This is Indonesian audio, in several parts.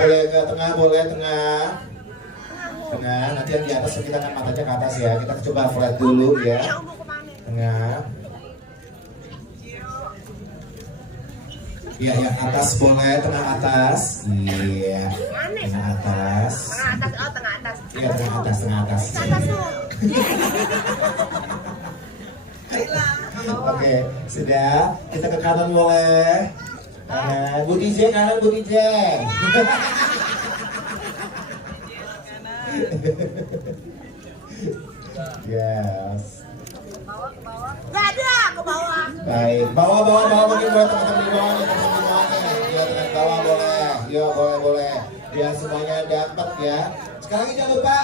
Boleh ke tengah, boleh tengah. Tengah, nanti yang di atas kita kan matanya ke atas ya. Kita coba flat dulu ya. Tengah. Iya, yang atas boleh, tengah atas. Iya. Tengah atas. Tengah atas, oh tengah atas. Iya, tengah atas, tengah atas. Oke, sudah. Kita ke kanan boleh. Kanan, Bu DJ, kanan Bu DJ. Yes. Gak ada, ke bawah. Baik, bawah mungkin buat teman-teman di bawah nih, teman-teman di bawah nih. Ya, teman bawah boleh. Ya, boleh. Biar semuanya dapat ya. Sekarang lagi jangan lupa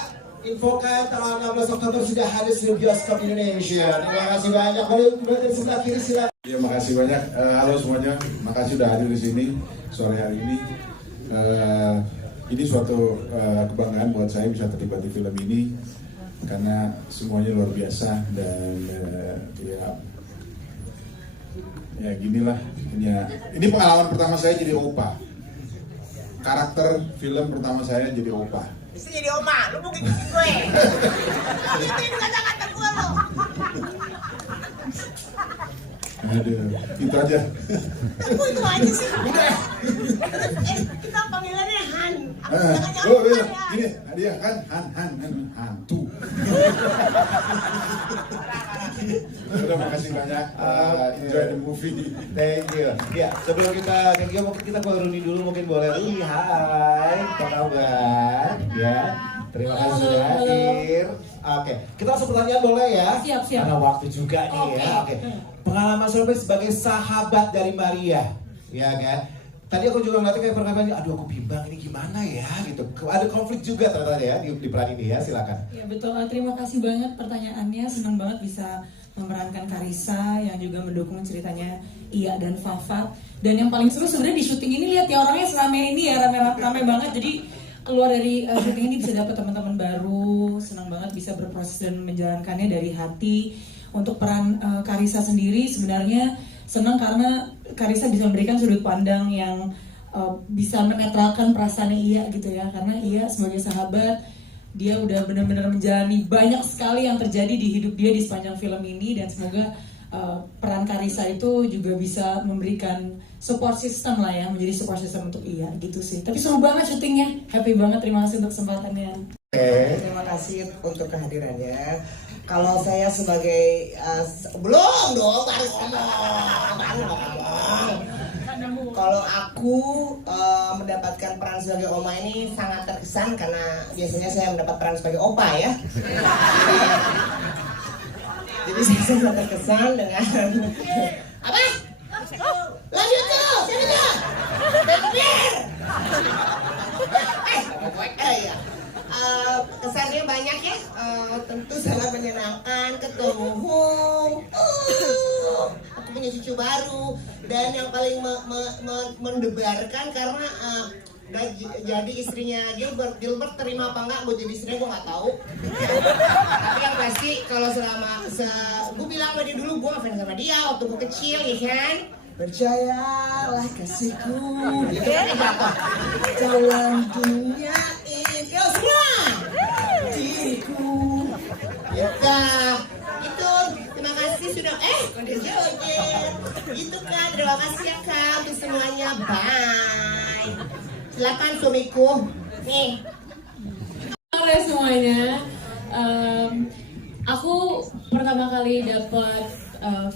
infokan tanggal 16 Oktober sudah hadir di bioskop Indonesia. Terima kasih banyak. Boleh dari sebelah kiri silakan. Ya, makasih banyak. Halo semuanya, makasih sudah hadir di sini sore hari ini. Ini suatu kebanggaan buat saya bisa terlibat di film ini karena semuanya luar biasa dan ya ginilah. Ini pengalaman pertama saya jadi opa. Karakter film pertama saya jadi opa. Bisa jadi oma, lu mungkin gue. Itu kata-kata gue lo. Aduh, itu aja. Kok itu aja sih? Udah. Kita panggilannya Han. Ini hadiah kan hantu. Udah, makasih banyak. Enjoy the movie. Thank you. Ya, sebelum kita mungkin kita ke Runi dulu, mungkin boleh. Runi, hai, apa kabar? Ya, terima kasih sudah hadir. Oke, kita langsung pertanyaan boleh ya? Siap. Karena waktu juga nih ya. Oke. Pengalaman Surabaya sebagai sahabat dari Maria, ya kan? Tadi aku juga ngeliatnya kayak perkataan, aduh aku bimbang ini gimana ya gitu. Ada konflik juga ternyata ya di peran ini ya, silakan. Ya betul, terima kasih banget pertanyaannya. Senang banget bisa memerankan Karissa yang juga mendukung ceritanya Iya dan Fafa. Dan yang paling seru sebenarnya di syuting ini lihat ya orangnya selama ini ya rame banget. Jadi keluar dari syuting ini bisa dapat teman-teman baru. Senang banget bisa berproses dan menjalankannya dari hati. Untuk peran Karissa sendiri sebenarnya senang karena Karissa bisa memberikan sudut pandang yang bisa menetralkan perasaannya Iya gitu ya. Karena Iya sebagai sahabat, dia udah benar-benar menjalani banyak sekali yang terjadi di hidup dia di sepanjang film ini. Dan semoga peran Karissa itu juga bisa memberikan support system lah ya, menjadi support system untuk Iya gitu sih. Tapi seru banget syutingnya, happy banget, terima kasih untuk kesempatannya. Terima kasih untuk kehadirannya. Kalau saya sebagai belum dong baru ngomong. Kalau aku mendapatkan peran sebagai oma ini sangat terkesan karena biasanya saya mendapat peran sebagai opa ya. Jadi saya sangat terkesan dengan apa? Lanjut tuh, ya. Kesannya banyak ya, tentu sangat menyenangkan ketemu aku punya cucu baru dan yang paling mendebarkan karena jadi istrinya Gilbert terima apa enggak buat jadi istrinya gue nggak tahu. Tapi yang pasti kalau gue bilang sama dia dulu gue ngefans sama dia waktu gue kecil ya kan. Percayalah kasihku gitu kan jatuh dalam dunia ini semua diriku ya itu terima kasih sudah udah joget gitu kan. Terima kasih ya Kak untuk semuanya, bye. Silakan suamiku nih. Halo semuanya, aku pertama kali dapat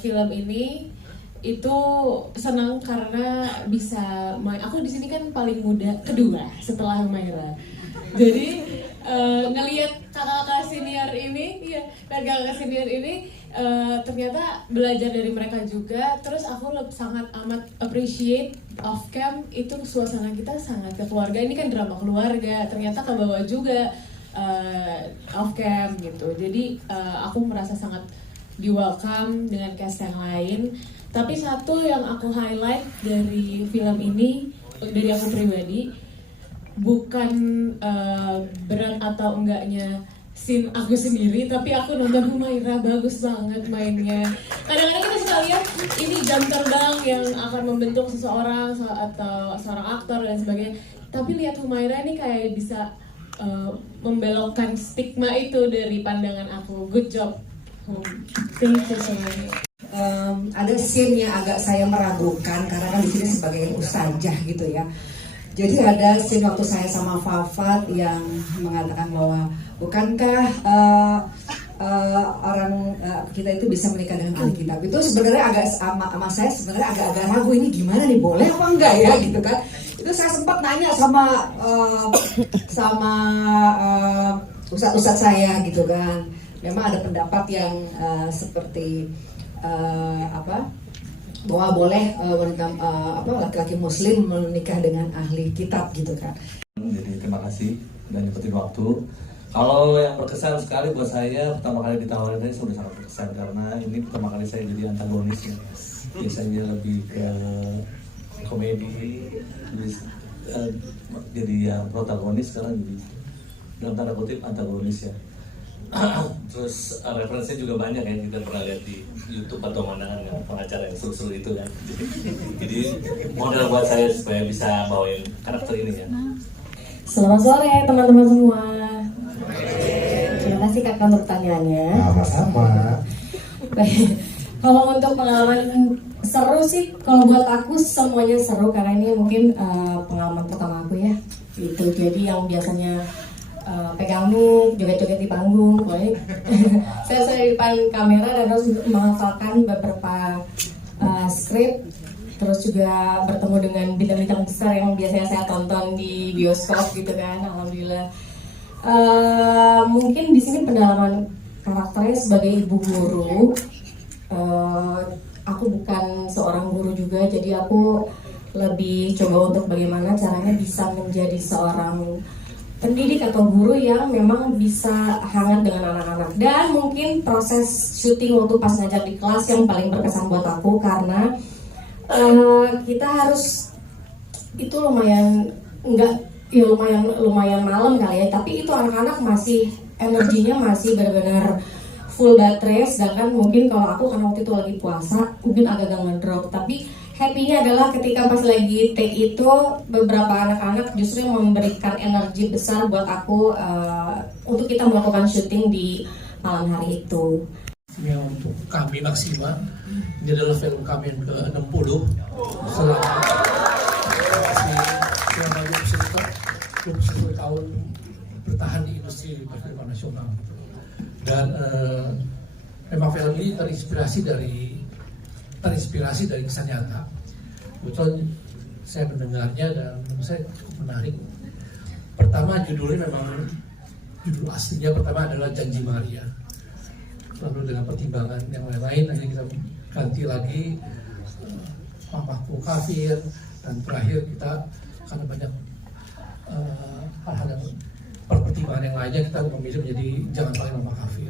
film ini itu senang karena bisa main. Aku di sini kan paling muda kedua setelah Maira. Jadi ngelihat kakak-kakak senior ini, kakak-kakak senior ini ternyata belajar dari mereka juga. Terus aku sangat amat appreciate off cam itu suasana kita sangat kekeluarga. Ini kan drama keluarga. Ternyata kebawa juga off cam gitu. Jadi aku merasa sangat di welcome dengan cast yang lain. Tapi satu yang aku highlight dari film ini, dari aku pribadi, bukan berat atau enggaknya scene aku sendiri, tapi aku nonton Humaira, bagus banget mainnya. Kadang-kadang kita suka lihat ini jam terbang yang akan membentuk seseorang atau seorang aktor dan sebagainya. Tapi lihat Humaira nih kayak bisa membelokkan stigma itu dari pandangan aku. Good job. Thank you so much. Ada scene yang agak saya meragukan karena kan di sini sebagai ustazah gitu ya. Jadi ada scene waktu saya sama Fafat yang mengatakan bahwa bukankah orang kita itu bisa menikah dengan Alkitab. Itu sebenarnya agak sama saya sebenarnya agak ragu, ini gimana nih, boleh apa enggak ya gitu kan. Itu saya sempat nanya sama ustadz saya gitu kan. Memang ada pendapat yang seperti bahwa boleh wanita laki-laki muslim menikah dengan ahli kitab gitu kan. Jadi terima kasih dan nyepetin waktu. Kalau yang berkesan sekali buat saya, pertama kali ditawarin saya sudah sangat berkesan karena ini pertama kali saya jadi antagonis ya. Biasanya lebih ke komedi, jadi yang protagonis, sekarang jadi dalam tanda kutip antagonis ya. Terus referensinya juga banyak ya, kita pernah lihat di YouTube atau mana kan, pengacara yang seru-seru itu kan. Jadi modal buat saya supaya bisa bawain karakter ini ya. Selamat sore teman-teman semua. Terima kasih kakak untuk pertanyaannya. Sama-sama. Baik. Kalau untuk pengalaman seru sih, kalau buat aku semuanya seru karena ini mungkin pengalaman pertama aku ya. Itu jadi yang biasanya pegang mic, joget-joget di panggung, saya di depan kamera dan harus menghafalkan beberapa skrip, terus juga bertemu dengan bintang-bintang besar yang biasanya saya tonton di bioskop gitu kan, alhamdulillah. Mungkin di sini pendalaman karakternya sebagai ibu guru. Aku bukan seorang guru juga, jadi aku lebih coba untuk bagaimana caranya bisa menjadi seorang pendidik atau guru yang memang bisa hangat dengan anak-anak. Dan mungkin proses syuting waktu pas ngajar di kelas yang paling berkesan buat aku karena kita harus itu lumayan lumayan malam kali ya, tapi itu anak-anak masih energinya masih benar-benar full baterai, sedangkan mungkin kalau aku karena waktu itu lagi puasa mungkin agak ngedrop. Tapi happy-nya adalah ketika pas lagi take itu beberapa anak-anak justru memberikan energi besar buat aku untuk kita melakukan syuting di malam hari itu. Ya, untuk kami Maksima, ini adalah film kami yang ke-60 selama 21 tahun bertahan di industri perfilman nasional. Dan memang film ini terinspirasi dari kisah nyata. Kebetulan saya mendengarnya dan menurut saya cukup menarik. Pertama judulnya memang judul aslinya pertama adalah Janji Maria. Lalu dengan pertimbangan yang lain-lain akhirnya kita ganti lagi Mamaku Kafir, dan terakhir kita karena banyak hal-hal yang pertimbangan yang lainnya kita memilih menjadi Jangan Panggil Mama Kafir.